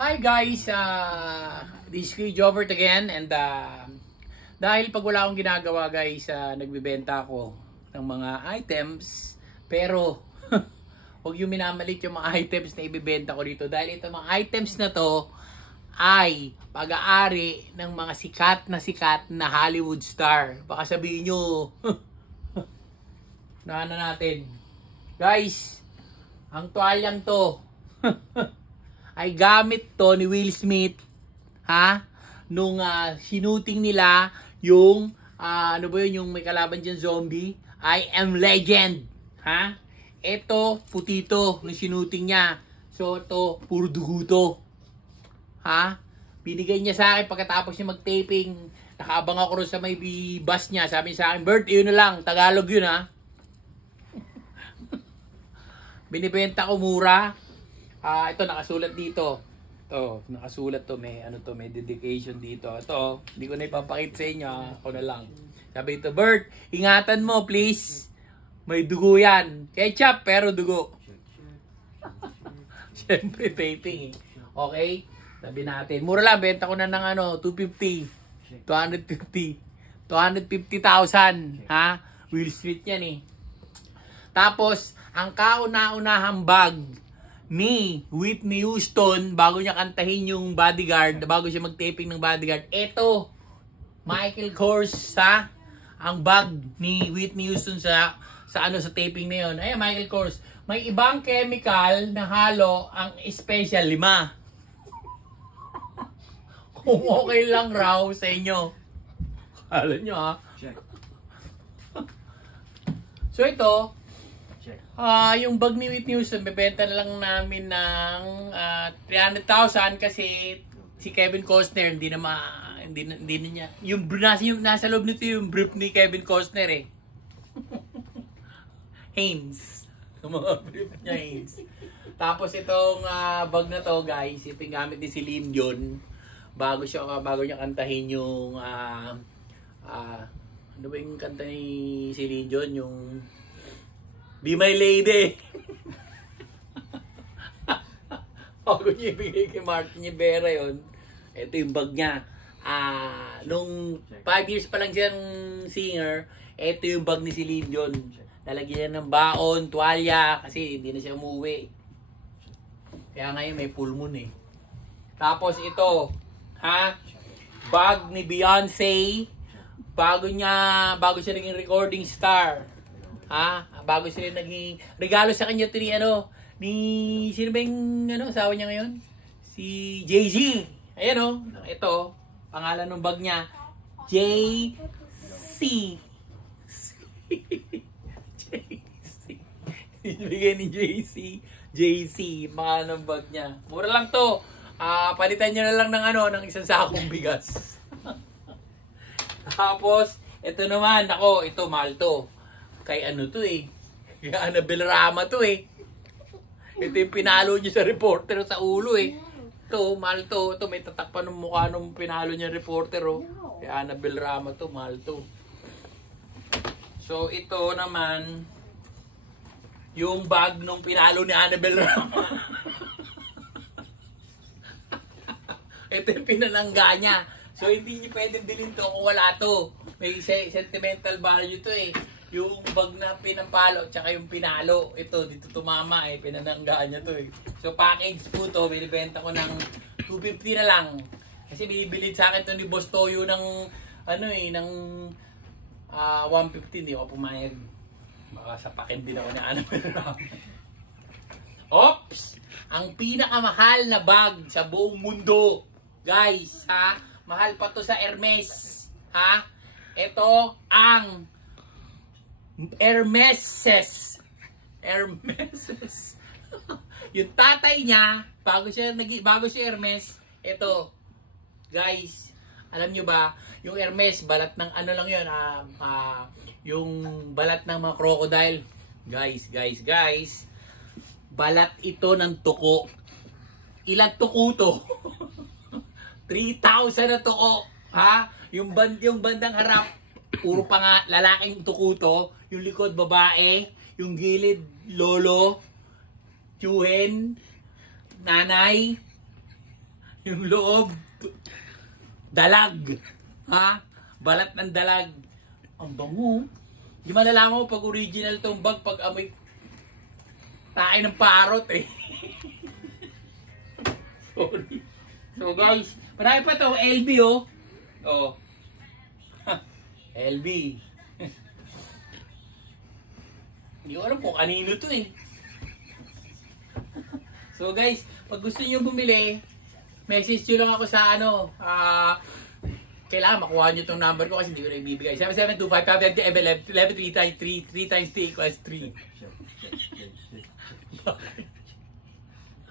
Hi guys, this is Kuya Jovert again, and dahil pag wala akong ginagawa guys, nagbibenta ako ng mga items, pero huwag yung minamalit yung mga items na ibibenta ko dito dahil itong mga items na to ay pag-aari ng mga sikat na Hollywood star. Baka sabihin nyo, na natin. Guys, ang tuwalyang to, ay gamit to ni Will Smith, nung shooting nila yung, ano ba yun, yung may kalaban dyan, zombie, I Am Legend, Ito, puti to, nung shooting niya. So, ito, puro dugo to. Binigay niya sa akin pagkatapos niya mag-taping. Nakaabang ako rin sa may bus niya. Sabi niya sa akin, Bert, yun na lang, Tagalog yun Binibenta ko mura. Ito nakasulat dito. Ito, nakasulat to, may ano to, may dedication dito. Ito, hindi ko na ipapakita sa inyo, ako na lang. Sabi ito, Bert, ingatan mo please. May dugo yan. Ketchup pero dugo. Siyempre taping Okay? Sabi natin, mura lang, benta ko na ng ano, 250. 250. 250,000, Will Smith yan Tapos, ang kauna-unahang bag ni Whitney Houston bago niya kantahin yung Bodyguard, bago siya mag-taping ng Bodyguard. Ito, Michael Kors, ang bag ni Whitney Houston sa taping na yun. Ayan, Michael Kors. May ibang chemical na halo ang special 5. Kung okay lang raw sa inyo. Kala nyo Check. So ito, yung bag ni Whitney Houston, bebenta na lang namin ng 300,000 kasi si Kevin Costner hindi na niya. Yung nasa loob nito yung brief ni Kevin Costner Hanes. Yung mga brief niya Hanes. Tapos itong bag na to guys, ito yung gamit ni Celine Dion bago niya kantahin yung ano ba yung kanta ni Celine Dion, yung Be My Lady. Bago niya ibigay kay Martin Rivera yun. Ito yung bag niya. Nung 5 years pa lang siyang singer, ito yung bag ni Celine Dion. Lalagyan ng baon, tuwalya, kasi hindi na siya umuwi. Kaya ngayon may full moon Tapos ito, bag ni Beyonce, bago siya naging recording star. Bago sila naging regalo sa kanya ni sino ba yung asawa niya ngayon? Si Jay-Z. Ayan ito, pangalan ng bag niya, JC. JC. Ibigay ni JC, pangalan ng bag niya. Mura lang to. Palitan niyo na lang ng isang sakong bigas. Tapos, ito naman, ito mahal to. Kay kay Annabel Rama to Ito yung pinalo niya sa reporter sa ulo Ito, mahal to. Ito, may tatakpan ng mukha nung pinalo niya reporter Kay Annabel Rama to, mahal to. So, ito naman, yung bag nung pinalo ni Annabel Rama. Ito yung pinalangga niya. So, hindi niyo pwedeng bilhin to kung wala to. May sentimental value to Yung bag na pinampalo, tsaka yung pinalo. Ito, dito tumama pinananggaan niya to So, package po to, binibenta ko ng 250 na lang. Kasi binibilid sa akin to ni Boss Toyo ng, ng 150. Hindi ako pumayag. Baka sapakin din ako ni Annabel Rama. Oops! Ang pinakamahal na bag sa buong mundo. Guys, mahal pa to sa Hermes. Ito ang Hermeses. Yung tatay niya, bago siya Hermes, ito. Guys, alam nyo ba, yung Hermes, balat ng lang yun, yung balat ng mga crocodile. Guys, balat ito ng tuko. Ilang tuko to? 3,000 na tuko. Yung bandang harap, puro pa nga lalaking tuko to. Yung likod babae, yung gilid lolo, tiyuhin, nanay, Yung loob, dalag. Ha? Balat ng dalag. Ang bango. Di malalaman mo pag original tong bag, pag amoy tayo ng parot eh. Sorry. So guys, marami pa to. LB oh. Oh. LB. Hindi ko alam kung kanino to eh. So guys, pag gusto niyo bumili, message nyo lang ako sa ano, kailangan makuha nyo itong number ko kasi hindi ko na ibibigay. 7725 11 3 times 3 3 times 3 equals 3.